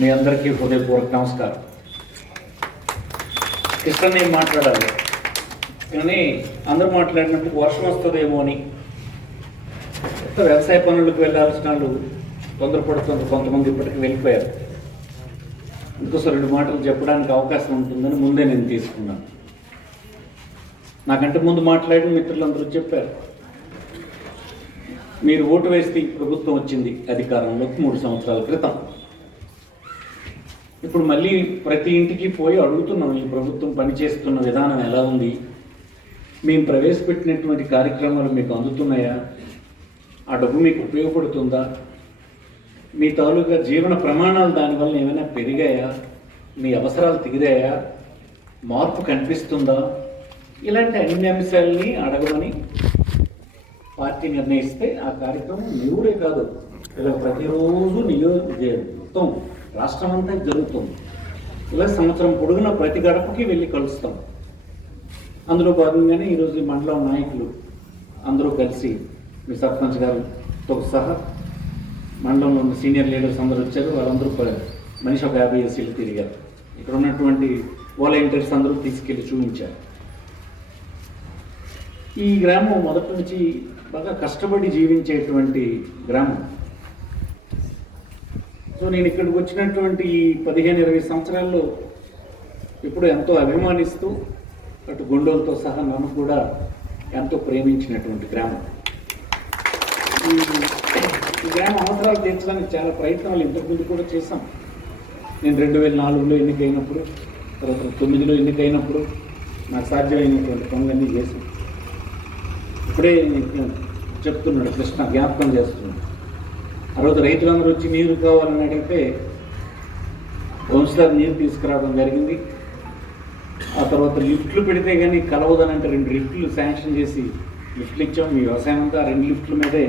మీ అందరికీ హృదయపూర్వక నమస్కారం. కృష్ణ నేను మాట్లాడాలి కానీ అందరూ మాట్లాడినప్పుడు వర్షం వస్తుందేమో అని వ్యవసాయ పనులకు వెళ్ళాల్సిన వాళ్ళు తొందరపడుతున్నారు. కొంతమంది ఇప్పటికీ వెళ్ళిపోయారు. ఇంకోసారి 2 మాటలు చెప్పడానికి అవకాశం ఉంటుందని ముందే నేను తీసుకున్నాను. నాకంటే ముందు మాట్లాడిన మిత్రులందరూ చెప్పారు, మీరు ఓటు వేస్తే ప్రభుత్వం వచ్చింది అధికారంలోకి 3 సంవత్సరాల క్రితం. ఇప్పుడు మళ్ళీ ప్రతి ఇంటికి పోయి అడుగుతున్నాం, ఈ ప్రభుత్వం పనిచేస్తున్న విధానం ఎలా ఉంది, మేము ప్రవేశపెట్టినటువంటి కార్యక్రమాలు మీకు అందుతున్నాయా, ఆ డబ్బు మీకు ఉపయోగపడుతుందా, మీ తాలూకా జీవన ప్రమాణాలు దానివల్ల ఏమైనా పెరిగాయా, మీ అవసరాలు తీరాయా, మార్పు కనిపిస్తుందా, ఇలాంటి అన్ని అంశాలని అడగమని పార్టీ నిర్ణయిస్తే ఆ కార్యక్రమం నివుడే కాదు, ఇలా ప్రతిరోజు మొత్తం రాష్ట్రం అంతా జరుగుతుంది. ఇలా సంవత్సరం పొడుగున ప్రతి గడపకి వెళ్ళి కలుస్తాం. అందులో భాగంగానే ఈరోజు ఈ మండలం నాయకులు అందరూ కలిసి మీ సర్పంచ్ గారితో సహా మండలంలో ఉన్న సీనియర్ లీడర్స్ అందరూ వచ్చారు. వాళ్ళందరూ మనిషి ఒక 50 ఏసీలు తిరిగారు. ఇక్కడ ఉన్నటువంటి వాలంటీర్స్ అందరూ తీసుకెళ్ళి చూపించారు. ఈ గ్రామం మొదటి నుంచి బాగా కష్టపడి జీవించేటువంటి గ్రామం. సో నేను ఇక్కడికి వచ్చినటువంటి ఈ 15-20 సంవత్సరాల్లో ఇప్పుడు ఎంతో అభిమానిస్తూ అటు గుండోలతో సహా నన్ను కూడా ఎంతో ప్రేమించినటువంటి గ్రామం. ఈ గ్రామ అవసరాలు తీర్చడానికి చాలా ప్రయత్నాలు ఇంతకుముందు కూడా చేశాం. నేను 2004లో ఎన్నికైనప్పుడు, తర్వాత 2009లో ఎన్నికైనప్పుడు నాకు సాధ్యమైనటువంటి పనులన్నీ చేశాం. ఇప్పుడే చెప్తున్నాడు కృష్ణ, జ్ఞాపకం చేస్తున్నాడు. ఆ రోజు రైతులందరూ వచ్చి నీరు కావాలని అడిగితే వంశధార నీరు తీసుకురావడం జరిగింది. ఆ తర్వాత లిఫ్ట్లు పెడితే కానీ కలవదనంటే 2 లిఫ్ట్లు శాంక్షన్ చేసి లిఫ్ట్లు ఇచ్చాం. మీ వ్యవసాయం అంతా 2 లిఫ్ట్ల మీదే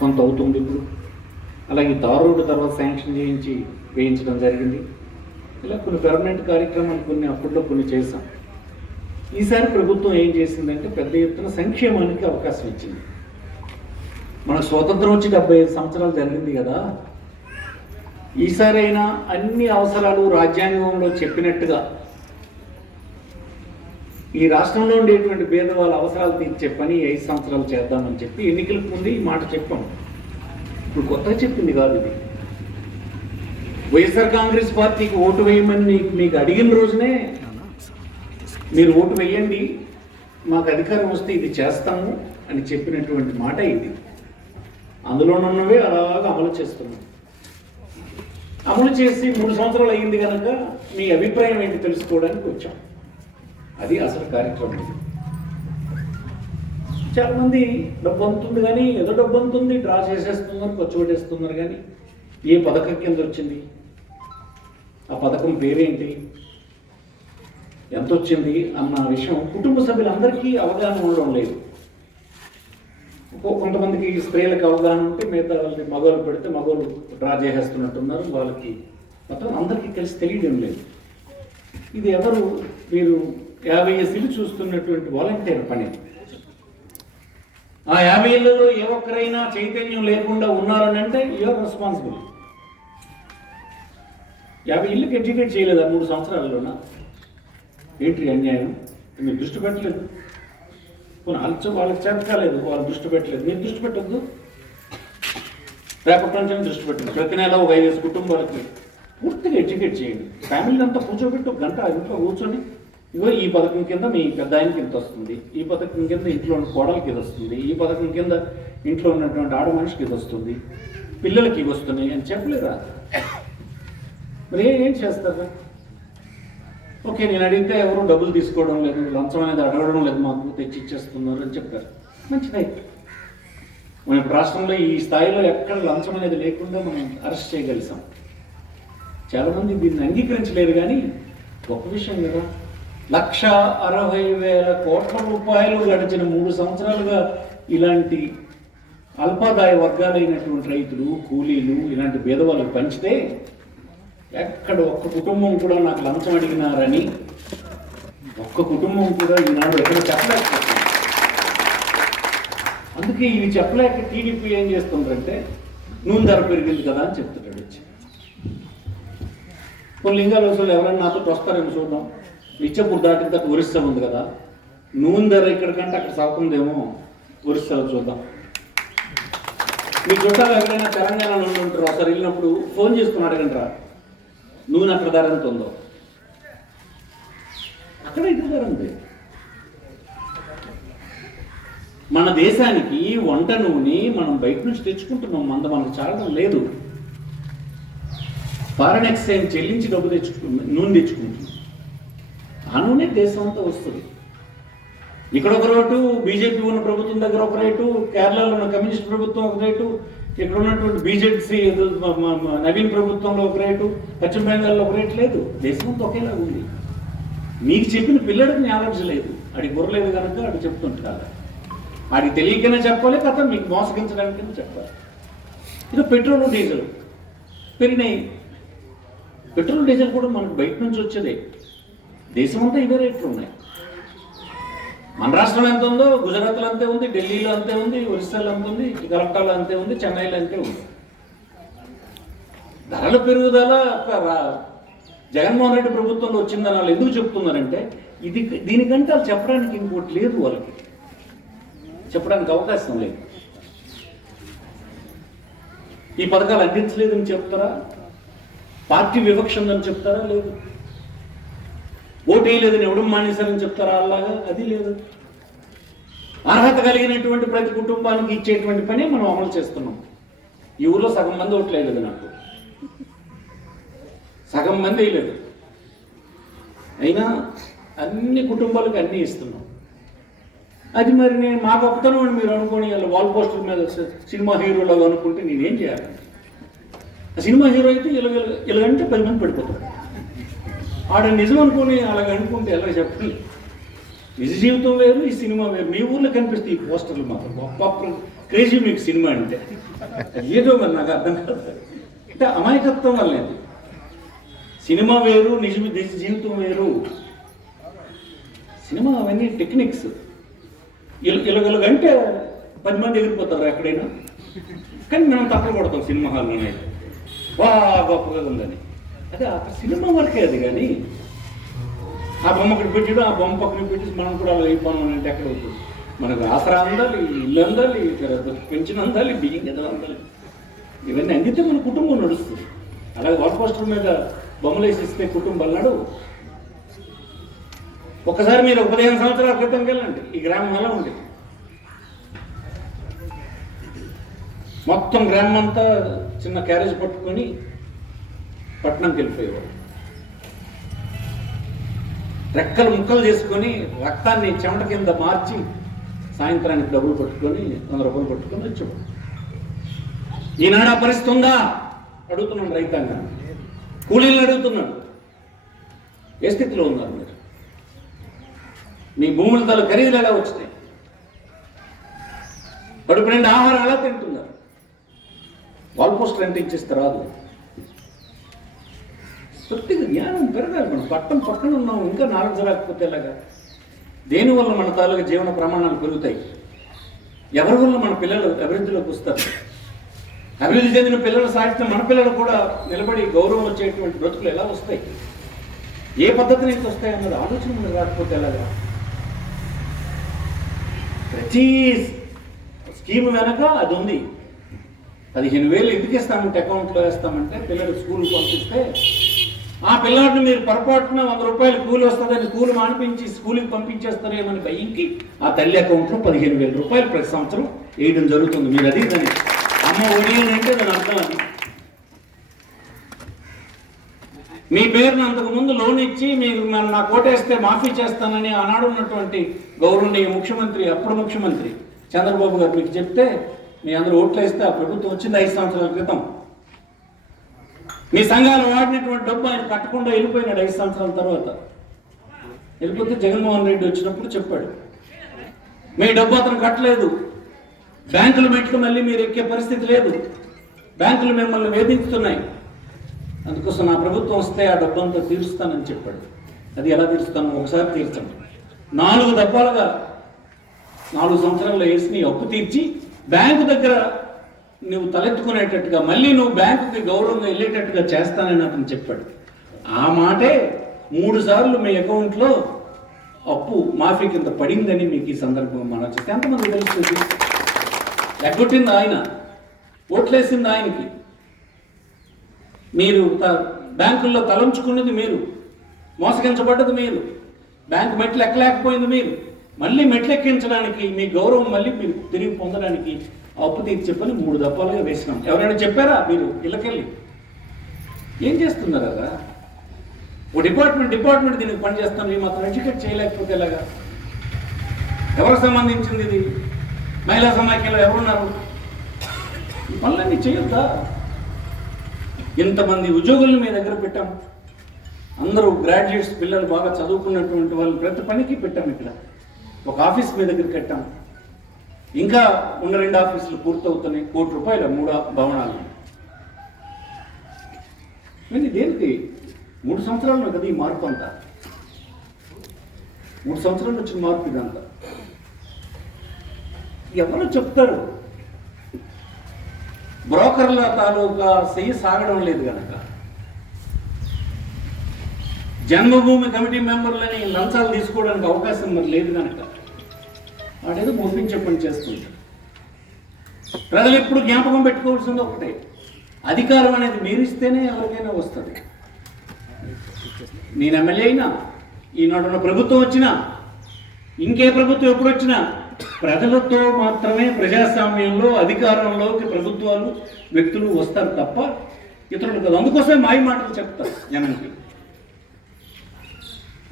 కొంత అవుతుంది ఇప్పుడు. అలాగే తార్ రోడ్డు తర్వాత శాంక్షన్ చేయించి వేయించడం జరిగింది. ఇలా కొన్ని పెర్మనెంట్ కార్యక్రమాలు కొన్ని అప్పట్లో కొన్ని చేశాం. ఈసారి ప్రభుత్వం ఏం చేసిందంటే పెద్ద ఎత్తున సంక్షేమానికి అవకాశం ఇచ్చింది. మనకు స్వాతంత్రం వచ్చి 75 సంవత్సరాలు జరిగింది కదా, ఈసారైనా అన్ని అవసరాలు రాజ్యాంగంలో చెప్పినట్టుగా ఈ రాష్ట్రంలో ఉండేటువంటి పేదవాళ్ళ అవసరాలు తీర్చే పని 5 సంవత్సరాలు చేద్దామని చెప్పి ఎన్నికలకు ముందు ఈ మాట చెప్పాం. ఇప్పుడు కొత్తగా చెప్పింది కాదు ఇది. వైఎస్ఆర్ కాంగ్రెస్ పార్టీకి ఓటు వేయమని మీకు అడిగిన రోజునే మీరు ఓటు వేయండి, మాకు అధికారం వస్తే ఇది చేస్తాము అని చెప్పినటువంటి మాట ఇది. అందులోనున్నవే అలాగా అమలు చేస్తున్నాం. అమలు చేసి 3 సంవత్సరాలు అయ్యింది కనుక మీ అభిప్రాయం ఏంటి తెలుసుకోవడానికి వచ్చాం. అది అసలు కార్యక్రమం. చాలామంది డబ్బు అందుతుంది కానీ ఏదో డబ్బు అందుతుంది, డ్రా చేసేస్తున్నారు, ఖర్చు పెట్టేస్తున్నారు. కానీ ఏ పథకం కింద వచ్చింది, ఆ పథకం పేరేంటి, ఎంత వచ్చింది అన్న విషయం కుటుంబ సభ్యులందరికీ అవగాహన ఉండడం లేదు. కొంతమందికి స్త్రీలకు అవగాహన ఉంటే మిగతా వాళ్ళకి మగవాళ్ళు పెడితే మగవాళ్ళు డ్రా చేసేస్తున్నట్టున్నారు. వాళ్ళకి మొత్తం అందరికీ కలిసి తెలియడం లేదు. ఇది ఎవరు, మీరు 50 ఏసీలు చూస్తున్నటువంటి వాలంటీర్ పని. ఆ 50 ఏళ్లలో ఏ ఒక్కరైనా చైతన్యం లేకుండా ఉన్నారని అంటే యూఆర్ రెస్పాన్సిబుల్. 50 ఇళ్ళకి ఎడ్యుకేట్ చేయలేదా 3 సంవత్సరాల్లోనా? ఏంటి అన్యాయం? మీరు దృష్టి పెట్టలేదు. వాళ్ళకి చేత కాలేదు, వాళ్ళు దృష్టి పెట్టలేదు. మీరు దృష్టి పెట్టద్దు, రేపటి నుంచి దృష్టి పెట్టండి. ప్రతి నెల ఒక 5 కుటుంబాలకి పూర్తిగా ఎడ్యుకేట్ చేయండి. ఫ్యామిలీ అంతా కూర్చోబెట్టి 1 గంట ఇంట్లో కూర్చొని, ఇగో ఈ పథకం కింద మీ పెద్ద ఆయనకి ఇంత వస్తుంది, ఈ పథకం కింద ఇంట్లో ఉన్న కోడలికి ఇది వస్తుంది, ఈ పథకం కింద ఇంట్లో ఉన్నటువంటి ఆడ మనిషికి ఇది వస్తుంది, పిల్లలకి ఇవి వస్తున్నాయి అని చెప్పలేరా? మరి ఏం చేస్తారా? ఓకే, నేను అడిగితే ఎవరు డబ్బులు తీసుకోవడం లేదు, లంచం అనేది అడగడం లేదు, మాకు తెచ్చి ఇచ్చేస్తున్నారు అని చెప్పారు. మంచిదే. మన రాష్ట్రంలో ఈ స్థాయిలో ఎక్కడ లంచం అనేది లేకుండా మనం అరెస్ట్ చేయగలిసాం. చాలామంది దీన్ని అంగీకరించలేరు. కానీ గొప్ప విషయం కదా. 1,60,000 కోట్ల రూపాయలు గడిచిన 3 సంవత్సరాలుగా ఇలాంటి అల్పాదాయ వర్గాలైనటువంటి రైతులు, కూలీలు, ఇలాంటి పేదవాళ్ళకి పంచితే ఎక్కడ ఒక్క కుటుంబం కూడా నాకు లంచం అడిగినారని ఒక్క కుటుంబం కూడా ఈనాడు ఎక్కడ చెప్పలేకపోతుంది. అందుకే ఇవి చెప్పలేక టీడీపీ ఏం చేస్తుందంటే నూనె ధర పెరిగింది కదా అని చెప్తున్నాడు. వచ్చి కొన్ని లింగాల వసూలు ఎవరైనా నాతో వస్తారేమో చూద్దాం. ఇచ్చప్పుడు దాటిన తర్వాత ఒరిస్సా ఉంది కదా, నూనె ధర ఇక్కడికంటే అక్కడ సాగుతుందేమో, ఒరిస్సాలో చూద్దాం. మీ చుట్టాలు ఎవరైనా తెలంగాణ నుండి ఉంటారు, ఒకసారి వెళ్ళినప్పుడు ఫోన్ చేసుకుని అడగంటారా నూనె అక్కడ ధర ఎంత ఉందో. అక్కడ ఇది ధర ఉంది. మన దేశానికి వంట నూనె మనం బయట నుంచి తెచ్చుకుంటున్నాం, మనకు చాలడం లేదు. ఫారెన్ ఎక్స్చేంజ్ చెల్లించి డబ్బు నూనె తెచ్చుకుంటున్నాం. ఆ నూనె దేశం అంతా వస్తుంది. ఇక్కడ ఒక రేటు, బీజేపీ ఉన్న ప్రభుత్వం దగ్గర ఒక రేటు, కేరళలో ఉన్న కమ్యూనిస్ట్ ప్రభుత్వం ఒక రేటు, ఇక్కడ ఉన్నటువంటి బీజేపీ నవీన్ ప్రభుత్వంలో ఒక రేటు, పశ్చిమ బెంగాల్లో ఒక రేటు లేదు. దేశం అంతా ఒకేలాగా ఉంది. మీకు చెప్పిన పిల్లడికి నాలెడ్జ్ లేదు, ఆడికి బుర్రలేదు కనుక ఆడు చెప్తుంటారు. ఆడికి తెలియకనే చెప్పాలి, కథ మీకు మోసగించడానికైనా చెప్పాలి. ఇక పెట్రోల్ డీజిల్ పెరిగినాయి. పెట్రోల్ డీజిల్ కూడా మనకు బయట నుంచి వచ్చేదే. దేశం అంతా ఇవే రేట్లు ఉన్నాయి. మన రాష్ట్రం ఎంత ఉందో గుజరాత్లో అంతే ఉంది, ఢిల్లీలో అంతే ఉంది, ఒరిస్సాలో అంతే ఉంది, కలకట్టాలో అంతే ఉంది, చెన్నైలో అంతే ఉంది. ధరల పెరుగుదల జగన్మోహన్ రెడ్డి ప్రభుత్వంలో వచ్చిందని వాళ్ళు ఎందుకు చెప్తున్నారంటే, దీనికంటే వాళ్ళు చెప్పడానికి ఇంకోటి లేదు, వాళ్ళకి చెప్పడానికి అవకాశం లేదు. ఈ పథకాలు అందించలేదని చెప్తారా? పార్టీ వివక్ష ఉందని చెప్తారా? లేదు. ఓటు వేయలేదని ఎవడం మానేశారని చెప్తారా? అలాగా అది లేదు. అర్హత కలిగినటువంటి ప్రతి కుటుంబానికి ఇచ్చేటువంటి పని మనం అమలు చేస్తున్నాం. ఈ ఊళ్ళో సగం మంది ఓట్లు వేయలేదు, నాకు సగం మంది వేయలేదు. అయినా అన్ని కుటుంబాలకు అన్నీ ఇస్తున్నాం. అది మరి నేను మా గొప్పతనం అని మీరు అనుకోని వాల్ పోస్టర్ మీద సినిమా హీరోలాగా అనుకుంటే నేనేం చేయాలి? ఆ సినిమా హీరో అయితే ఇలాగంటే 10 మంది పడిపోతారు. ఆడ నిజం అనుకుని అలాగ అనుకుంటే ఎలా చెప్పండి? నిజ జీవితం వేరు, ఈ సినిమా వేరు. మీ ఊర్లో కనిపిస్తే ఈ పోస్టర్లు మాత్రం గొప్ప క్రేజీ మీకు సినిమా అంటే ఏదో మరి నాకు అర్థం కాదు. అంటే అమాయకత్వం వల్లేదు. సినిమా వేరు, నిజ జీవితం వేరు. సినిమా అవన్నీ టెక్నిక్స్. ఇలాగంటే 10 మంది ఎగిరిపోతారు ఎక్కడైనా. కానీ మనం తప్పలు కొడతాం సినిమా హాల్లోనే, గొప్పగా ఉందని. అదే ఆ సినిమా వరకే అది. కానీ ఆ బొమ్మ అక్కడ పెట్టడం, ఆ బొమ్మ పక్కన పెట్టి మనం కూడా అలా అయిపోయినాం అంటే ఎక్కడ అవుతుంది? మనకు ఆసరా అందాలి, ఇల్లు అందాలి, పెన్షన్ అందాలి, బియ్యం గదలు అందాలి. ఇవన్నీ అందితే మన కుటుంబం నడుస్తుంది. అలాగే వాల్ పోస్టర్ మీద బొమ్మలు వేసిస్తే కుటుంబం అన్నాడు. ఒకసారి మీరు 15 సంవత్సరాల క్రితం వెళ్ళండి, ఈ గ్రామం ఎలా ఉండేది? మొత్తం గ్రామం అంతా చిన్న క్యారేజ్ పట్టుకొని పట్టణంకి వెళ్ళిపోయేవారు. రెక్కలు ముక్కలు చేసుకొని రక్తాన్ని చెమట కింద మార్చి సాయంత్రానికి డబ్బులు పట్టుకొని 100 రూపాయలు పట్టుకొని వచ్చేవాడు. ఈనాడు ఆ పరిస్థితి ఉందా అడుగుతున్నాడు రైతాంగం. కూలీలు అడుగుతున్నాడు. ఏ స్థితిలో ఉన్నారు మీరు? మీ భూముల తల ఖరీదులు ఎలా వచ్చినాయి? కడుపు నిండా ఆహారం ఎలా తింటున్నారు? వాల్ పోస్టర్ అంటే ఇచ్చేస్తే రాదు. కొద్దిగా జ్ఞానం పెరగాలి. మనం పక్కన ఉన్నాం, ఇంకా నాలెడ్జ్ రాకపోతే ఎలాగా? దేనివల్ల మన తాలూకా జీవన ప్రమాణాలు పెరుగుతాయి? ఎవరి వల్ల మన పిల్లలు అభివృద్ధిలోకి వస్తారు? అభివృద్ధి చెందిన పిల్లల సాధించిన మన పిల్లలు కూడా నిలబడి గౌరవం వచ్చేటువంటి బ్రతుకులు ఎలా వస్తాయి? ఏ పద్ధతి నుంచి వస్తాయి అన్నది ఆలోచన మనకు రాకపోతే ఎలాగా? ప్రతి స్కీమ్ వెనక అది ఉంది. 15,000 ఎందుకు ఇస్తామంటే అకౌంట్లో వేస్తామంటే పిల్లలు స్కూల్కి పంపిస్తే ఆ పిల్లాడిని మీరు పొరపాటున 100 రూపాయలు కూలి వస్తుందని కూలి మానిపించి స్కూల్కి పంపించేస్తారేమని భయంకి ఆ తల్లి అకౌంట్లో 15,000 రూపాయలు ప్రతి సంవత్సరం వేయడం జరుగుతుంది. మీరు అది దాన్ని అమ్మ ఒడి అంటే దాని అర్థం అది. మీ పేరును అంతకుముందు లోన్ ఇచ్చి మీకు నా కోటేస్తే మాఫీ చేస్తానని ఆనాడు ఉన్నటువంటి గౌరవనీయ ముఖ్యమంత్రి, అప్పుడు ముఖ్యమంత్రి చంద్రబాబు గారు మీకు చెప్తే మీ అందరూ ఓట్లు వేస్తే ఆ ప్రభుత్వం వచ్చింది 5 సంవత్సరాల క్రితం. మీ సంఘాలు వాడినటువంటి డబ్బు ఆయన కట్టకుండా వెళ్ళిపోయినాడు 5 సంవత్సరాల తర్వాత. వెళ్ళిపోతే జగన్మోహన్ రెడ్డి వచ్చినప్పుడు చెప్పాడు, మీ డబ్బు అతను కట్టలేదు, బ్యాంకుల మెట్లు మళ్ళీ మీరు ఎక్కే పరిస్థితి లేదు, బ్యాంకులు మిమ్మల్ని వేధించుతున్నాయి, అందుకోసం నా ప్రభుత్వం వస్తే ఆ డబ్బు అంతా తీరుస్తానని చెప్పాడు. అది ఎలా తీరుస్తాను? ఒకసారి తీర్చండి. 4 దఫాలుగా 4 సంవత్సరాల్లో వేసి నీ అప్పు తీర్చి బ్యాంకు దగ్గర నువ్వు తలెత్తుకునేటట్టుగా మళ్ళీ నువ్వు బ్యాంకుకి గౌరవంగా వెళ్ళేటట్టుగా చేస్తానని అతను చెప్పాడు. ఆ మాటే 3 సార్లు మీ అకౌంట్లో అప్పు మాఫీ కింద పడిందని మీకు ఈ సందర్భం మనం చేస్తే ఎంతమంది తెలుస్తుంది? ఎగ్గొట్టింది ఆయన, ఓట్లేసింది ఆయనకి. మీరు బ్యాంకుల్లో తలంచుకున్నది మీరు, మోసగించబడ్డది మీరు, బ్యాంకు మెట్లు ఎక్కలేకపోయింది మీరు. మళ్ళీ మెట్లు ఎక్కించడానికి, మీ గౌరవం మళ్ళీ మీరు తిరిగి పొందడానికి అప్పు తీర్చి చెప్పని 3 దఫాలుగా వేసినాం. ఎవరైనా చెప్పారా? మీరు ఇళ్ళకెళ్ళి ఏం చేస్తున్నారా? ఓ డిపార్ట్మెంట్ దీనికి పనిచేస్తాం, మేము మాత్రం ఎడ్యుకేట్ చేయలేకపోతే ఎలాగా? ఎవరికి సంబంధించింది ఇది? మహిళా సమాఖ్యలో ఎవరున్నారు? ఈ పనులన్నీ చేయొద్దా? ఇంతమంది ఉద్యోగులను మీ దగ్గర పెట్టాం, అందరూ గ్రాడ్యుయేట్స్, పిల్లలు బాగా చదువుకున్నటువంటి వాళ్ళు ప్రతి పనికి పెట్టాం. ఇక్కడ ఒక ఆఫీస్ మీ దగ్గర కట్టాం, ఇంకా ఉన్న 2 ఆఫీసులు పూర్తవుతున్నాయి. ₹1 కోటి 3 భవనాలు. ఇది దేనికి? 3 సంవత్సరాలు కదా ఈ మార్పు అంతా. 3 సంవత్సరాలు వచ్చిన మార్పు ఇదంతా. ఎవరు చెప్తారు? బ్రోకర్ల తాలూకా చెయ్యి సాగడం లేదు కనుక, జన్మభూమి కమిటీ మెంబర్లని లంచాలు తీసుకోవడానికి అవకాశం మరి లేదు కనుక వాడేదో మోపించే పని చేస్తుంటారు. ప్రజలు ఎప్పుడు జ్ఞాపకం పెట్టుకోవాల్సింది ఒకటే, అధికారం అనేది మీరిస్తేనే ఎవరికైనా వస్తుంది. నేను ఎమ్మెల్యే అయినా, ఈనాడున్న ప్రభుత్వం వచ్చినా, ఇంకే ప్రభుత్వం ఎప్పుడు వచ్చినా ప్రజలతో మాత్రమే ప్రజాస్వామ్యంలో అధికారంలోకి ప్రభుత్వాలు, వ్యక్తులు వస్తారు తప్ప ఇతరులు కాదు. అందుకోసమే మాయ మాటలు చెప్తారు జనానికి.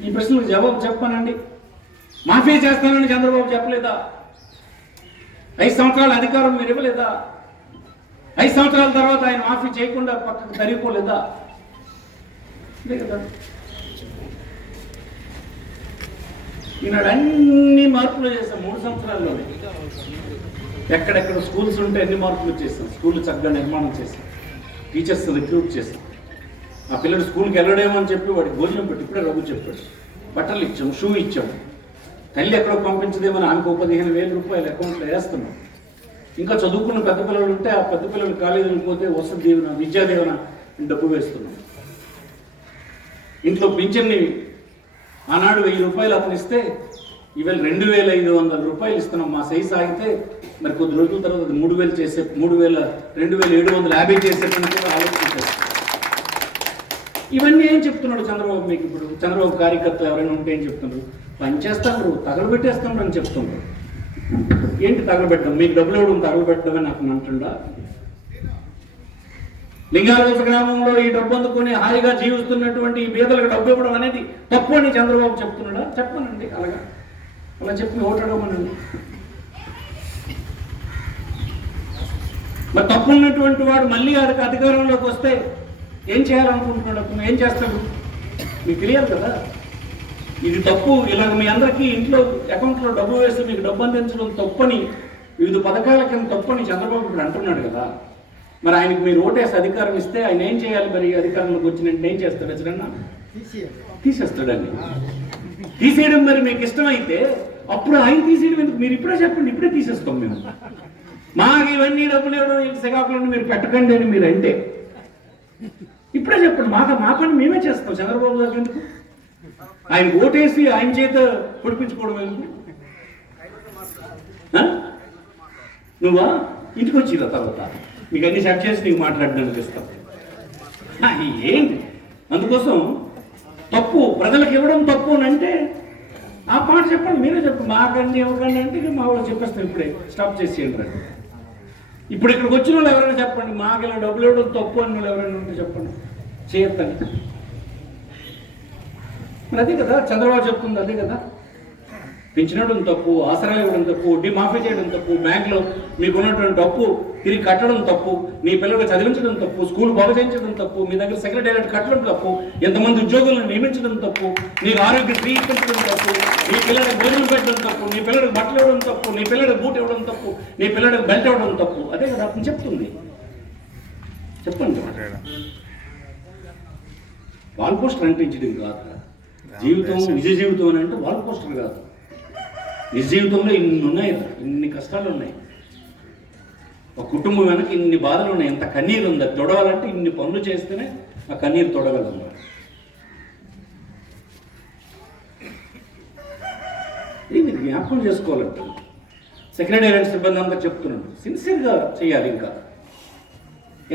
ఈ ప్రశ్నలకు జవాబు చెప్పానండి. మాఫీ చేస్తానని చంద్రబాబు చెప్పలేదా? 5 సంవత్సరాల అధికారం మీరు ఇవ్వలేదా? 5 సంవత్సరాల తర్వాత ఆయన మాఫీ చేయకుండా పక్కకు తరిగిపోలేదా? ఇదే కదా. ఈనాడు అన్ని మార్పులు చేస్తాం 3 సంవత్సరాల్లోనే. ఎక్కడెక్కడ స్కూల్స్ ఉంటే అన్ని మార్పులు చేస్తాం. స్కూళ్ళు చక్కగా నిర్మాణం చేస్తాం, టీచర్స్ రిక్రూట్ చేస్తాం. ఆ పిల్లడు స్కూల్కి వెళ్ళడేమో అని చెప్పి వాడికి భోజనం పెట్టి ఇప్పుడే రఘు చెప్పాడు, బట్టలు ఇచ్చాము, షూ ఇచ్చాము. తల్లి ఎక్కడో పంపించదేమని ఆమెకు ₹15,000 అకౌంట్లో వేస్తున్నాం. ఇంకా చదువుకున్న పెద్ద పిల్లలు ఉంటే ఆ పెద్ద పిల్లలు కాలేజీలకు పోతే వసతి దీవెన, విద్యా దీవెన డబ్బు వేస్తున్నాం. ఇంట్లో పింఛన్ని ఆనాడు ₹1000 అతను ఇస్తే ఇవాళ ₹2,500 ఇస్తున్నాం. మా సై సాగితే మరి కొద్ది రోజుల తర్వాత అది 3,000 చేసే, 2,750 చేసేటని కూడా ఆలోచించారు. ఇవన్నీ ఏం చెప్తున్నాడు చంద్రబాబు మీకు? ఇప్పుడు చంద్రబాబు కార్యకర్తలు ఎవరైనా ఉంటే ఏం చెప్తున్నారు? పనిచేస్తాడు, తగలబెట్టేస్తాడు అని చెప్తున్నారు. ఏంటి తగలబెట్టడం? మీకు డబ్బులు ఇవ్వడం తగలబెట్టడమే నాకు అంటుండా? లింగాలవలస గ్రామంలో ఈ డబ్బు అందుకొని హాయిగా జీవిస్తున్నటువంటి ఈ పేదలకు డబ్బు ఇవ్వడం అనేది తప్పు అని చంద్రబాబు చెప్తున్నాడా? చెప్పనండి. అలా చెప్పి ఓటడమనండి. మరి తప్పు ఉన్నటువంటి వాడు మళ్ళీ అధికారంలోకి వస్తే ఏం చేయాలనుకుంటున్నాడు? అప్పుడు ఏం చేస్తాడు మీకు తెలియాలి కదా. ఇది తప్పు, ఇలాగ మీ అందరికీ ఇంట్లో అకౌంట్లో డబ్బు వేస్తే మీకు డబ్బు అందించడం తప్పని, వివిధ పథకాల కింద తప్పని చంద్రబాబు ఇప్పుడు అంటున్నాడు కదా. మరి ఆయనకు మీరు ఓటేసి అధికారం ఇస్తే ఆయన ఏం చేయాలి? మరి అధికారంలోకి వచ్చినట్టు ఏం చేస్తాడు? ఎక్కడన్నా తీసేస్తాడండి. తీసేయడం మరి మీకు ఇష్టమైతే అప్పుడు ఆయన తీసేయడం ఎందుకు? మీరు ఇప్పుడే చెప్పండి, ఇప్పుడే తీసేస్తాం మేము. మాకు ఇవన్నీ డబ్బులు ఇవ్వడం శ్రీకాకుళంలో మీరు పెట్టకండి అని మీరు అంటే ఇప్పుడే చెప్పండి. మా పని మేమే చేస్తాం. చంద్రబాబు గారు ఎందుకు? ఆయన ఓటేసి ఆయన చేత పొడిపించుకోవడం ఎందుకు? నువ్వా ఇంటికి వచ్చిరా తర్వాత మీకు అన్ని సెట్ చేసి నీకు మాట్లాడడానికి ఇస్తాం. ఏంటి? అందుకోసం తప్పు, ప్రజలకు ఇవ్వడం తప్పు అని అంటే ఆ మాట చెప్పండి, మీరే చెప్పండి. మాకండి ఇవ్వకండి అంటే మా వాళ్ళు చెప్పేస్తాం, ఇప్పుడే స్టాప్ చేసేయండి రండి. ఇప్పుడు ఇక్కడికి వచ్చిన వాళ్ళు ఎవరైనా చెప్పండి, మాకు ఇలా డబ్బులు ఇవ్వడం తప్పు అని వాళ్ళు ఎవరైనా ఉంటే చెప్పండి, చేయొద్దని. మరి అదే కదా చంద్రబాబు చెప్తుంది, అదే కదా. పెంచినడం తప్పు, ఆసరాలు ఇవ్వడం తప్పు, వడ్డీ మాఫీ చేయడం తప్పు, బ్యాంకులో మీకు ఉన్నటువంటి డబ్బు తిరిగి కట్టడం తప్పు, మీ పిల్లలు చదివించడం తప్పు, స్కూల్ బాగు చేయించడం తప్పు, మీ దగ్గర సెక్రటేరియట్ కట్టడం తప్పు, ఎంతమంది ఉద్యోగులను నియమించడం తప్పు, మీకు ఆరోగ్య ఫ్రీ ఇప్పించడం తప్పు, మీ పిల్లలకు భోజనం పెట్టడం తప్పు, నీ పిల్లలకు బట్టలు ఇవ్వడం తప్పు, నీ పిల్లలకు బూట్ ఇవ్వడం తప్పు, నీ పిల్లలకు బెల్ట్ ఇవ్వడం తప్పు. అదే కదా అతను చెప్తుంది. చెప్పండి. వాల్ పోస్టర్ అంటించడం కాదు జీవితం, నిజ జీవితం అని అంటే వాల్ పోస్టర్ కాదు. నిజ జీవితంలో ఇన్ని ఉన్నాయి, ఇన్ని కష్టాలు ఉన్నాయి, ఒక కుటుంబం వెనక ఇన్ని బాధలు ఉన్నాయి, ఎంత కన్నీరు ఉంది. అది తొడవాలంటే ఇన్ని పనులు చేస్తేనే ఆ కన్నీరు తొడగలదు. జ్ఞాపకం చేసుకోవాలంట. సెక్రటేరియట్ సిబ్బంది అంతా చెప్తున్నాడు, సిన్సియర్గా చేయాలి. ఇంకా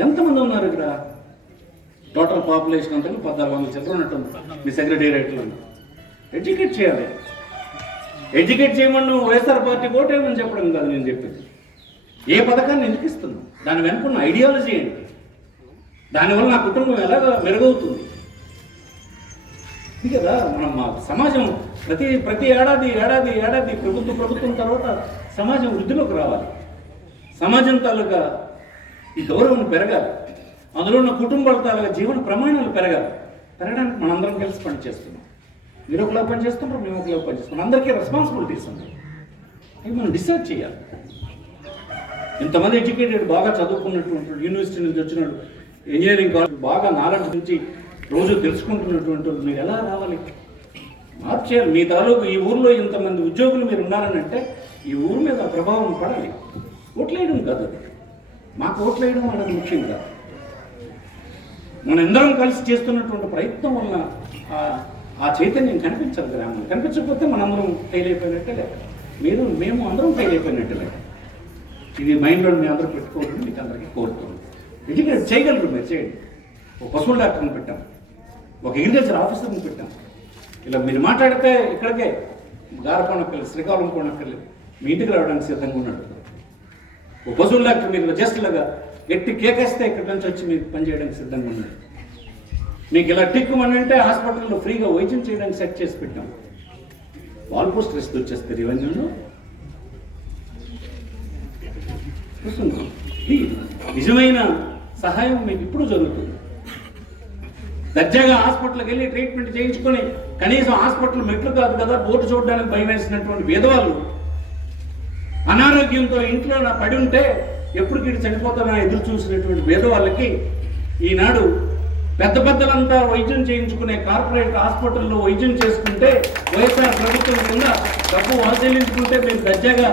ఎంతమంది ఉన్నారు ఇక్కడ? టోటల్ పాపులేషన్ అంతా 1400 చిల్లర ఉన్నట్టుంది మీ సెక్రటేరియట్లో. ఎడ్యుకేట్ చేయాలి. ఎడ్యుకేట్ చేయమని నువ్వు వైఎస్ఆర్ పార్టీ ఓటేమని చెప్పడం కాదు నేను చెప్పేది. ఏ పథకాన్ని ఎందుకు ఇస్తున్నావు, దాని వెనుకున్న ఐడియాలజీ ఏంటి, దానివల్ల నా కుటుంబం ఎలాగ మెరుగవుతుంది ఇది కదా. మనం మా సమాజం ప్రతి ఏడాది ప్రభుత్వం తర్వాత సమాజం వృద్ధిలోకి రావాలి. సమాజం తాలూకా ఈ గౌరవం పెరగాలి. అందులో ఉన్న కుటుంబాల తాలూకా జీవన ప్రమాణాలు పెరగడానికి మనందరం కలిసి పనిచేస్తున్నాం. మీరు ఒకలా పనిచేస్తున్నారు, మేము ఒకలా పనిచేస్తున్నాం. అందరికీ రెస్పాన్సిబిలిటీస్ ఉన్నాయి. అవి మనం డిసైడ్ చేయాలి. ఇంతమంది ఎడ్యుకేటెడ్, బాగా చదువుకున్నటువంటి, యూనివర్సిటీ నుంచి వచ్చినాడు, ఇంజనీరింగ్ కాలేజ్ బాగా నాలెడ్జ్ నుంచి రోజు తెలుసుకుంటున్నటువంటి మీరు ఎలా రావాలి? మార్చేయాలి. మీ తాలూకు ఈ ఊర్లో ఇంతమంది ఉద్యోగులు మీరు ఉన్నారని అంటే ఈ ఊరి మీద ప్రభావం పడాలి. ఓట్లేయడం కాదు అది, మాకు ఓట్లేయడం అనేది ముఖ్యం కాదు. మనం అందరం కలిసి చేస్తున్నటువంటి ప్రయత్నం వల్ల ఆ చైతన్యం కనిపించాలి గ్రామంలో. కనిపించకపోతే మనందరం ఫెయిల్ అయిపోయినట్టే లేక, మేము అందరం ఫెయిల్ అయిపోయినట్టే లేక. ఇది మైండ్లో మీ అందరూ పెట్టుకోవాలని మీకు అందరికీ కోరుతున్నాను. ఎడ్యుకేట్ చేయగలరు, మీరు చేయండి. ఒక పశువుల డాక్టర్ని పెట్టాం, ఒక అగ్రికల్చర్ ఆఫీసర్ని పెట్టాం. ఇలా మీరు మాట్లాడితే ఇక్కడికే గారకోనక్కర్లేదు, శ్రీకాకుళం కోనక్కర్లేదు, మీ ఇంటికి రావడానికి సిద్ధంగా ఉన్నాడు. ఒక పశువుల డాక్టర్ మీరు జస్ట్ లాగా ఎట్టి కేకేస్తే ఇక్కడి నుంచి వచ్చి మీకు పనిచేయడానికి సిద్ధంగా ఉన్నాడు. మీకు ఇలా టిక్కుమని అంటే హాస్పిటల్లో ఫ్రీగా వైద్యం చేయడానికి సెట్ చేసి పెట్టాం. వాల్ పోస్ట్ రిస్ట్ వచ్చేస్తే రెవెన్యూలో నిజమైన సహాయం మీకు ఇప్పుడు జరుగుతుంది. దర్జాగా హాస్పిటల్కి వెళ్ళి ట్రీట్మెంట్ చేయించుకొని కనీసం హాస్పిటల్ మెట్లు కాదు కదా బోర్డు చూడడానికి భయం వేసినటువంటి పేదవాళ్ళు అనారోగ్యంతో ఇంట్లో నా పడి ఉంటే ఎప్పటికి చనిపోతానని ఎదురు చూసినటువంటి పేదవాళ్ళకి ఈనాడు పెద్దలంతా వైద్యం చేయించుకునే కార్పొరేట్ హాస్పిటల్లో వైద్యం చేసుకుంటే వైఎస్ఆర్ ప్రభుత్వం కింద డబ్బు వాసెల్లించుకుంటే మీరు దర్జాగా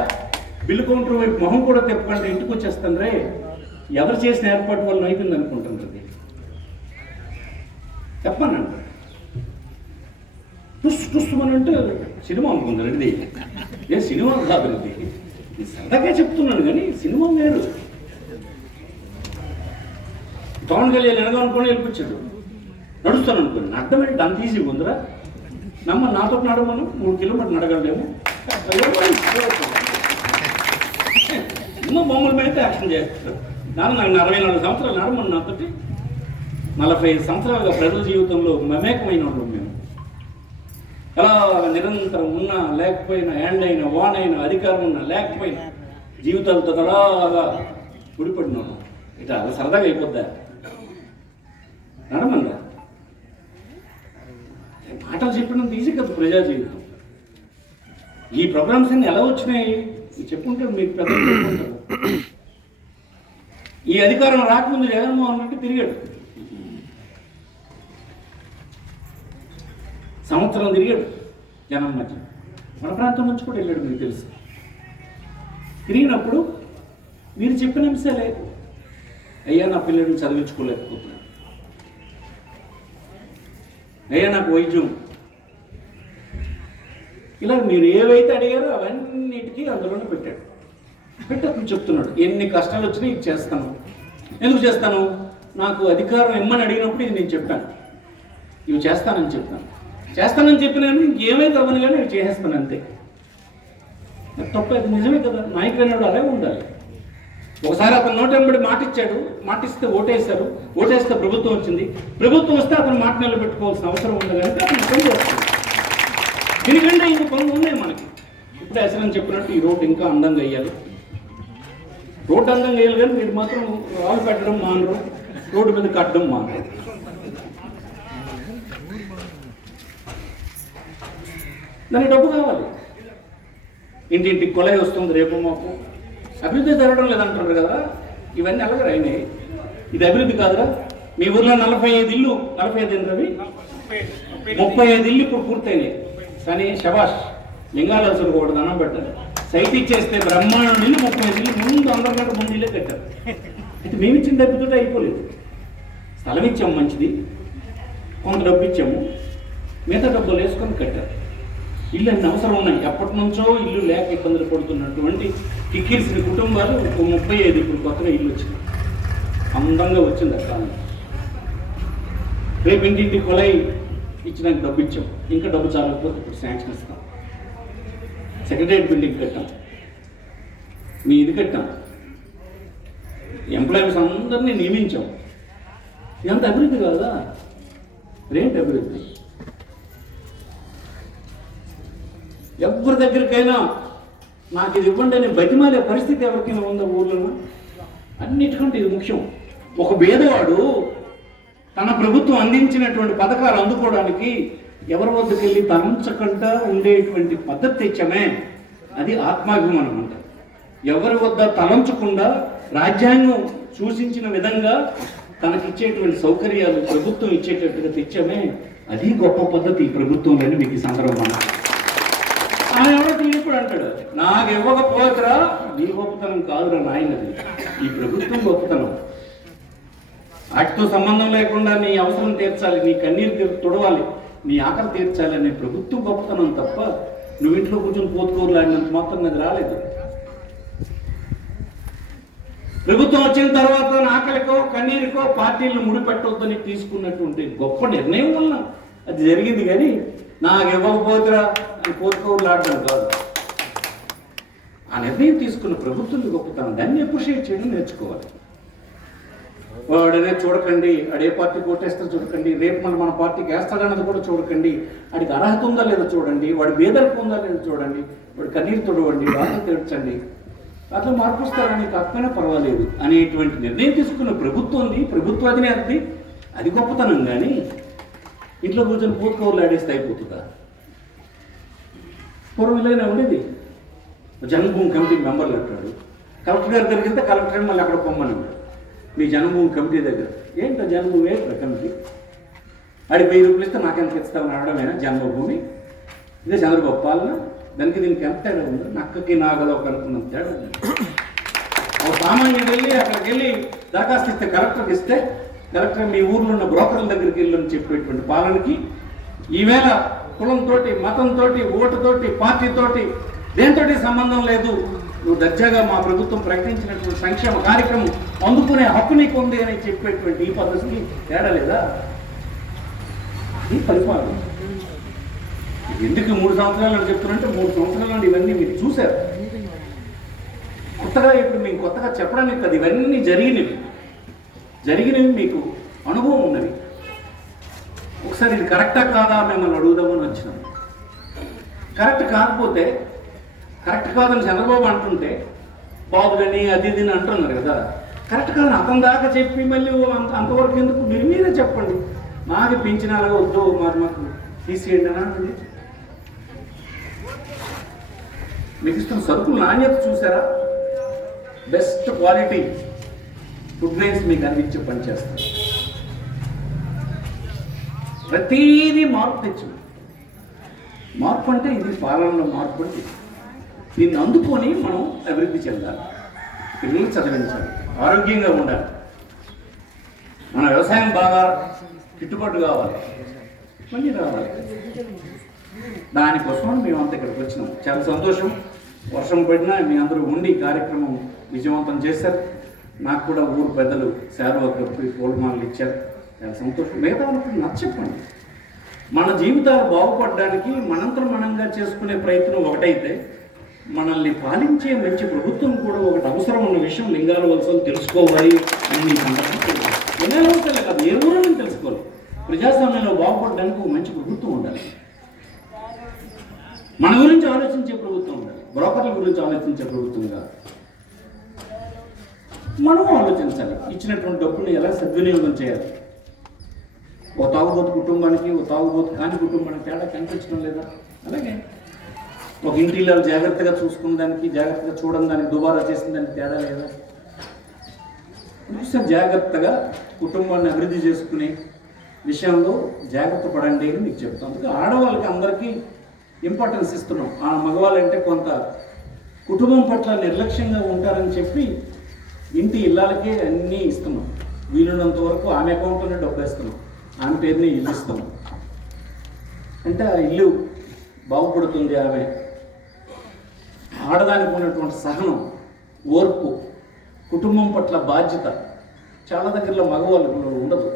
బిల్లు కౌంటర్ వైపు మొహం కూడా తిప్పకుండా ఇంటికి వచ్చేస్తాను రే. ఎవరు చేసిన ఏర్పాటు వల్ల అయిపోయింది అనుకుంటుంది. చెప్పానండి పుస్తమని అంటే సినిమా అనుకుంది రెడ్డి. ఏ సినిమా కాదు రెడ్డి, సరదాగా చెప్తున్నాను కానీ సినిమా వేరు. పవన్ కళ్యాణ్ ఎనగనుకొని వెళ్ళిపోయాడు, నడుస్తాను అనుకోండి. నా అర్థం ఏంటి అంత ఈజీ ఉందిరా? నాతో నడమను 3 కిలోమీటర్లు నడగలేము. ఎన్నో బొమ్మల మీద యాక్షన్ చేస్తారు. నాకు 44 సంవత్సరాలు నడమను. నాతోటి 45 సంవత్సరాలుగా ప్రజల జీవితంలో మమేకమైన వాళ్ళు మేము. అలా నిరంతరం ఉన్నా లేకపోయినా, ఎండ్ అయినా వాన్ అయినా, అధికారం ఉన్నా లేకపోయినా జీవితాలతో అలాగా ముడిపడిన వాళ్ళం. ఇట్లా అలా సరదాగా అయిపోద్దా? నడమందా మాటలు చెప్పినంత ఈజీ కదా ప్రజా జీవితం. ఈ ప్రోగ్రామ్స్ అన్ని ఎలా వచ్చినాయి చెప్పుకుంటే మీకు పెద్ద చెప్పుకుంటారు. ఈ అధికారం రాకముందు జగన్మోహన్ రెడ్డి తిరిగాడు, సంవత్సరం తిరిగాడు జనం మధ్య. మన ప్రాంతం నుంచి కూడా వెళ్ళాడు, మీకు తెలుసు. తిరిగినప్పుడు మీరు చెప్పిన అంశాలే, అయ్యా నా పిల్లడిని చదివించుకోలేకపోతున్నాను, అయ్యా నాకు వైద్యం, ఇలా మీరు ఏవైతే అడిగారో అవన్నిటికీ అందులోనే పెట్టాడు. చెప్తున్నాడు ఎన్ని కష్టాలు వచ్చినా ఇది చేస్తాను. ఎందుకు చేస్తాను? నాకు అధికారం ఇమ్మని అడిగినప్పుడు ఇది నేను చెప్పాను, ఇవి చేస్తానని చెప్తాను. చేస్తానని చెప్పిన ఇంకేమైతే అవ్వను కానీ ఇవి చేసేస్తాను అంతే. తప్ప అది నిజమే కదా. నాయకుడు అనేవాడు అలాగే ఉండాలి. ఒకసారి అతను నోటెంబడి మాటిచ్చాడు, మాటిస్తే ఓటేశారు, ఓటేస్తే ప్రభుత్వం వచ్చింది, ప్రభుత్వం వస్తే అతను మాట నిలబెట్టుకోవాల్సిన అవసరం ఉంది కనుక అతను పనులు వస్తుంది. ఎందుకంటే ఇంక పనులు ఉన్నాయి మనకి. ఇప్పుడు అసలు చెప్పినట్టు ఈ రోడ్డు ఇంకా అందంగా వేయాలి, రోడ్డు అందంగా వేయాలి, కానీ మీరు మాత్రం రాళ్ళు పెట్టడం మానరు, రోడ్డు మీద కట్టడం మానరు. దానికి డబ్బు కావాలి. ఇంటింటికి కొలై వస్తుంది రేపు మాకు. అభివృద్ధి జరగడం లేదంటారు కదా, ఇవన్నీ అలాగే అయినాయి. ఇది అభివృద్ధి కాదురా. మీ ఊర్లో 45 ఇల్లు, 45 ఏంటి రవి, 35 ఇల్లు ఇప్పుడు పూర్తయినాయి. కానీ శబాష్ లింగాలసులు కూడా దండం పెట్టారు. సైట్ ఇచ్చేస్తే బ్రహ్మాండం ఇల్లు 35 ఇల్లు ముందు అందరికంటే ముందు ఇల్లే కట్టారు. అయితే మేము ఇచ్చిన డబ్బుతో అయిపోలేదు. స్థలం ఇచ్చాము మంచిది, కొంత డబ్బు ఇచ్చాము, మిగతా డబ్బులు వేసుకొని కట్టారు. ఇల్లు అన్ని అవసరం ఉన్నాయి. ఎప్పటి నుంచో ఇల్లు లేక ఇబ్బందులు పడుతున్నటువంటి కిక్కిరిసిన కుటుంబాలు 35 ఇప్పుడు కొత్తగా ఇల్లు వచ్చింది, అందంగా వచ్చింది ఆ కాలం. రేపు ఇంటింటి కొలై ఇచ్చినాక డబ్బు ఇచ్చాం, ఇంకా డబ్బు చాలకపోతే ఇప్పుడు శాంక్షన్ ఇస్తాం. సెక్రటరియట్ బిల్డింగ్ కట్టాం, మీ ఇది కట్టాం, ఎంప్లాయీస్ అందరినీ నియమించాం. ఇదంతా అభివృద్ధి కాదా? రేంటి అభివృద్ధి? ఎవరి దగ్గరికైనా నాకు ఇది ఇవ్వండి అని బతిమాలే పరిస్థితి ఎవరికైనా ఉందా ఊర్లలో? అన్నిటికంటే ఇది ముఖ్యం. ఒక పేదవాడు తన ప్రభుత్వం అందించినటువంటి పథకాలు అందుకోవడానికి ఎవరి వద్దకు వెళ్ళి తలంచకుండా ఉండేటువంటి పద్ధతి తెచ్చామే, అది ఆత్మాభిమానం అంట. ఎవరి వద్ద తలంచకుండా రాజ్యాంగం సూచించిన విధంగా తనకిచ్చేటువంటి సౌకర్యాలు ప్రభుత్వం ఇచ్చేటట్టుగా తెచ్చామే, అది గొప్ప పద్ధతి ఈ ప్రభుత్వంలోని. మీకు ఈ సందర్భం ఆయన ఎవరికి ఇప్పుడు అంటాడు, నాకు ఇవ్వకపోతురా నీ గొప్పతనం కాదురా నాయనది, ఈ ప్రభుత్వం గొప్పతనం. వాటితో సంబంధం లేకుండా నీ అవసరం తీర్చాలి, నీ కన్నీరు తుడవాలి, నీ ఆకలి తీర్చాలి అనే ప్రభుత్వం గొప్పతనం తప్ప నువ్వు ఇంట్లో కూర్చొని పోతుకోరులాడినంత మాత్రం అది రాలేదు. ప్రభుత్వం వచ్చిన తర్వాత ఆకలికో కన్నీరుకో పార్టీలను ముడిపెట్టవద్దని తీసుకున్నటువంటి గొప్ప నిర్ణయం వల్ల అది జరిగింది. కానీ నాకు ఇవ్వకపోతురా అని పోతుకోరులాడడం కాదు. ఆ నిర్ణయం తీసుకున్న ప్రభుత్వం గొప్పతనం, దాన్ని అప్రిషియేట్ చేయడం నేర్చుకోవాలి. వాడనే చూడకండి, ఆడే పార్టీ కోటేస్తే చూడకండి, రేపు మన పార్టీకి వేస్తాడన్నది కూడా చూడకండి, వాడికి అర్హత ఉందా లేదో చూడండి, వాడి బేదరికం ఉందా లేదో చూడండి, వాడి కన్నీరు తొడవండి, వాటిని తీర్చండి, అట్లా మార్పు వస్తారని కాకపోయినా పర్వాలేదు అనేటువంటి నిర్ణయం తీసుకున్న ప్రభుత్వం ఉంది, ప్రభుత్వాధినేతది, అది గొప్పతనం. కానీ ఇంట్లో కూర్చొని పూతకూరలు ఆడేస్తే అయిపోతుందా? పూర్వం ఇలానే ఉండేది. జన్మభూమి కమిటీ మెంబర్లు అంటాడు, కలెక్టర్ గారి దగ్గరికి వెళ్తే కలెక్టర్ మళ్ళీ అక్కడ పొమ్మని ఉంటాడు. మీ జన్మభూమి కమిటీ దగ్గర ఏంటో జన్మభూమి ఏంటో కమిటీ, ఆడికి 1000 రూపాయలు ఇస్తే నాకెంత ఇస్తామని అడగడమేనా జన్మభూమి? ఇదే చంద్రబాబు పాలన. దానికి దీనికి ఎంత తేడా ఉందో, నక్కకి నాగలో కనుక్కున్నంత తేడా. ఒక సామాన్యుడు వెళ్ళి అక్కడికి వెళ్ళి దరఖాస్తు ఇస్తే కలెక్టర్కి ఇస్తే కలెక్టర్ మీ ఊర్లో ఉన్న బ్రోకర్ల దగ్గరికి వెళ్ళని చెప్పేటువంటి పాలనకి ఈవేళ కులంతో, మతంతో, ఓటుతోటి, పార్టీతోటి దేంతోటి సంబంధం లేదు, నువ్వు దర్జాగా మా ప్రభుత్వం ప్రకటించినటువంటి సంక్షేమ కార్యక్రమం అందుకునే హక్కు నీకు ఉంది అని చెప్పేటువంటి ఈ పద్ధతికి తేడా లేదా? ఈ పరిపాలన ఎందుకు 3 సంవత్సరాలు అని చెప్తున్నంటే 3 సంవత్సరాల నుండి ఇవన్నీ మీరు చూశారు. కొత్తగా ఇప్పుడు మీకు కొత్తగా చెప్పడానికి కాదు, ఇవన్నీ జరిగినవి మీకు అనుభవం ఉన్నవి. ఒకసారి ఇది కరెక్టా కాదా మిమ్మల్ని అడుగుదామని వచ్చినాం. కరెక్ట్ కాకపోతే, కరెక్ట్ కాదని చంద్రబాబు అంటుంటే బాబులని అది ఇది అంటున్నారు కదా, కరెక్ట్ కాదని అతని దాకా చెప్పి మళ్ళీ అంతవరకు ఎందుకు? మీరే చెప్పండి, మాకు పింఛనాలు వద్దు, మాకు తీసేయండి అని. మీకు ఇస్తున్న సరుకులు నాణ్యత చూసారా? బెస్ట్ క్వాలిటీ ఫుడ్ గ్రెయిన్స్ మీకు అందించే పని చేస్తారు. ప్రతీదీ మార్పు తెచ్చింది. మార్పు అంటే ఇది పాలనలో మార్పు అంటే దీన్ని అందుకొని మనం అభివృద్ధి చెందాలి, పిల్లలు చదివించాలి, ఆరోగ్యంగా ఉండాలి, మన వ్యవసాయం బాగా గిట్టుబాటు కావాలి, ఇవన్నీ రావాలి. దానికోసం మేమంతా ఇక్కడికి వచ్చినాం. చాలా సంతోషం. వర్షం పడినా మీ అందరూ ఉండి కార్యక్రమం విజయవంతం చేశారు. నాకు కూడా ఊరు పెద్దలు శాలువా కప్పి పూలమాలలు ఇచ్చారు, చాలా సంతోషం. మిగతా వాళ్ళకి నచ్చప్పండి. మన జీవితాలు బాగుపడడానికి మనంగా చేసుకునే ప్రయత్నం ఒకటైతే, మనల్ని పాలించే మంచి ప్రభుత్వం కూడా ఒకటి అవసరం అన్న విషయం లింగాల వలసలు తెలుసుకోవాలి అని మీ సందర్భం. లింగాల వలసలే కాదు, ఏ ఊరని తెలుసుకోవాలి. ప్రజాస్వామ్యంలో బాగుపడడానికి ఒక మంచి ప్రభుత్వం ఉండాలి. మన గురించి ఆలోచించే ప్రభుత్వం ఉండాలి, బ్రోకర్ల గురించి ఆలోచించే ప్రభుత్వం కాదు. మనం ఆలోచించాలి, ఇచ్చినటువంటి డబ్బుని ఎలా సద్వినియోగం చేయాలి. ఓ తాగుబోతు కుటుంబానికి, ఓ తాగుబోతు కాని కుటుంబానికి తేడా కనిపించడం లేదా? అలాగే ఒక ఇంటిలో జాగ్రత్తగా చూసుకున్న దానికి, జాగ్రత్తగా చూడడం దానికి, దుబారా చేసిన దానికి తేడా లేదా? జాగ్రత్తగా కుటుంబాన్ని అభివృద్ధి చేసుకునే విషయంలో జాగ్రత్త పడండి అని మీకు చెప్తాను. అందుకే ఆడవాళ్ళకి అందరికీ ఇంపార్టెన్స్ ఇస్తున్నాం. ఆ మగవాళ్ళంటే కొంత కుటుంబం పట్ల నిర్లక్ష్యంగా ఉంటారని చెప్పి ఇంటి ఇళ్ళకే అన్నీ ఇస్తున్నాం. వీలున్నంత వరకు ఆమె అకౌంట్లోనే డబ్బు వేస్తున్నాం, ఆమె పేరుని ఇల్లు ఇస్తున్నాం. అంటే ఆ ఇల్లు బాగుపడుతుంది ఆమె. ఆడదానికి ఉన్నటువంటి సహనం, ఓర్పు, కుటుంబం పట్ల బాధ్యత చాలా దగ్గరలో మగవాళ్ళకు ఉండదు.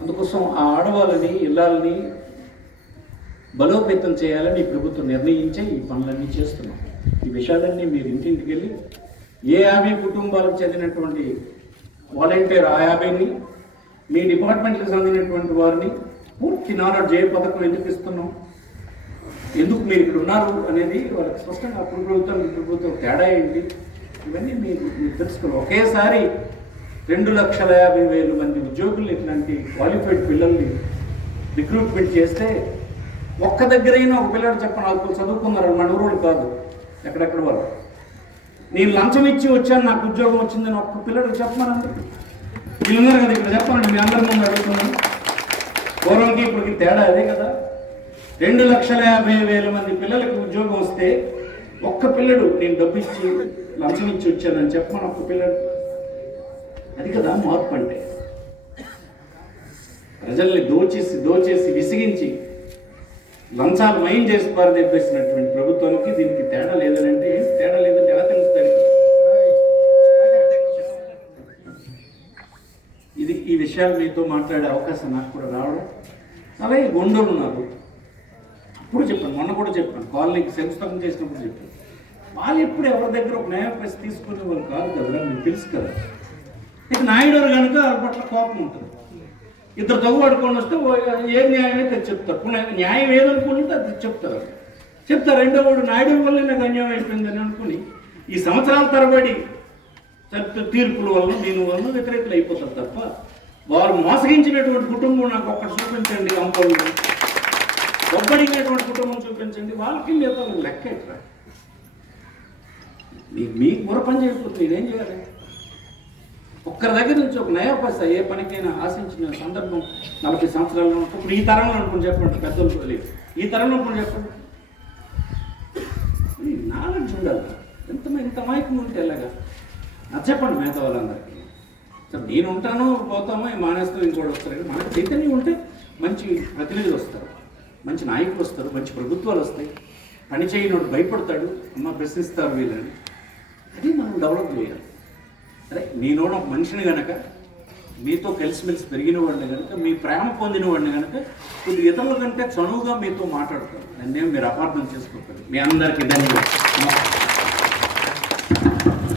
అందుకోసం ఆ ఆడవాళ్ళని, ఇళ్ళని బలోపేతం చేయాలని ఈ ప్రభుత్వం నిర్ణయించే ఈ పనులన్నీ చేస్తున్నాం. ఈ విషయాలన్నీ మీరు ఇంటింటికి వెళ్ళి ఏ 50 కుటుంబాలకు చెందినటువంటి వాలంటీర్ ఆ 50ని, మీ డిపార్ట్మెంట్కి చెందినటువంటి వారిని పూర్తి నాలెడ్జ్, ఏ పథకం ఎందుకు ఇస్తున్నాం, ఎందుకు మీరు ఇక్కడ ఉన్నారు అనేది వాళ్ళకి స్పష్టంగా అప్పుడు ప్రభుత్వం తేడా ఏంటి, ఇవన్నీ మీరు తెలుసుకోవాలి. ఒకేసారి 2,50,000 మంది ఉద్యోగులు ఇట్లాంటి క్వాలిఫైడ్ పిల్లల్ని రిక్రూట్మెంట్ చేస్తే ఒక్క దగ్గరైనా ఒక పిల్లడు చెప్పను, వాళ్ళు చదువుకున్నారు, మన ఊరోళ్ళు కాదు, ఎక్కడెక్కడ వాళ్ళు. నేను లంచం ఇచ్చి వచ్చాను, నాకు ఉద్యోగం వచ్చిందని ఒక్క పిల్లడు చెప్పమనండి. వీళ్ళున్నారు కదా ఇక్కడ, చెప్పనండి, మీ అందరి ముందు అడుగుతున్నాను. పూర్వంకి ఇప్పటికి తేడా అదే కదా. 2,50,000 మంది పిల్లలకి ఉద్యోగం వస్తే ఒక్క పిల్లడు నేను డబ్బు ఇచ్చి లంచం ఇచ్చి వచ్చానని చెప్పమని ఒక్క పిల్లడు. అది కదా మార్పు అంటే. ప్రజల్ని దోచేసి విసిగించి లంచాలు మయం చేసి పారదెబ్బేసినటువంటి ప్రభుత్వానికి దీనికి తేడా లేదని అంటే, తేడా లేదంటే ఎలా తెలుస్తుంది? ఈ విషయాలు మీతో మాట్లాడే అవకాశం నాకు కూడా రావడం. అలాగే గొండోలు ఉన్నారు, అప్పుడు చెప్పాను, మొన్న కూడా చెప్పాను, కాలనీకి శంకుస్థాపన చేసినప్పుడు చెప్పాను. వాళ్ళు ఎప్పుడు ఎవరి దగ్గర ఒక న్యాయ ప్రెస్ తీసుకునే వాళ్ళు కాదు కదా, మీకు తెలుసు కదా. ఇక నాయుడు కనుక వాళ్ళ పట్ల కోపం ఉంటుంది. ఇద్దరు తగ్గుపడుకొని వస్తే ఏ న్యాయమైతే చెప్తారు, న్యాయం ఏదనుకుంటే అది చెప్తారు. రెండో వాడు నాయుడు వల్లే నాకు అన్యాయం అయిపోయిందని అనుకుని ఈ సంవత్సరాల తరబడి తీర్పుల వల్ల దీని వల్ల వ్యతిరేకులు అయిపోతారు తప్ప, వారు మోసగించినటువంటి కుటుంబం నాకు ఒక్కటి చూపించండి, అంపలు ఒక్కడిగినటువంటి కుటుంబం చూపించండి, వాళ్ళకి లేదా లెక్క ఎట్లా. మీకు బుర్ర పని చేయకపోతే నేనేం చేయాలి? ఒక్కరి దగ్గర నుంచి ఒక నయా పైసా ఏ పనికైనా ఆశించిన సందర్భం 40 సంవత్సరాల్లో ఇప్పుడు ఈ తరంలో అనుకుని చెప్పండి, పెద్దలు లేదు, ఈ తరంలో అనుకుని చెప్పండి. నాలెడ్జ్ ఉండాలి. ఇంత మైకం ఉంటే ఎలాగా అది చెప్పండి మిగతా వాళ్ళందరికీ. సరే నేను ఉంటాను, పోతామో మానేస్తాం, ఇంకోటి వస్తారు. మనకు చైతన్యం ఉంటే మంచి ప్రతినిధులు వస్తారు, మంచి నాయకులు వస్తారు, మంచి ప్రభుత్వాలు వస్తాయి. పని చేయనోడు భయపడతాడు, అమ్మ ప్రశ్నిస్తారు వీళ్ళని. అది మనం డెవలప్ చేయాలి. అరే నేనోడు ఒక మనిషిని కనుక, మీతో కలిసిమెలిసి పెరిగిన వాడిని కనుక, మీ ప్రేమ పొందిన వాడిని కనుక కొద్ది ఇతరుల కంటే చనువుగా మీతో మాట్లాడతారు. దాన్ని మీరు అపార్థం చేసుకోకండి. మీ అందరికీ ధన్యవాదాలు.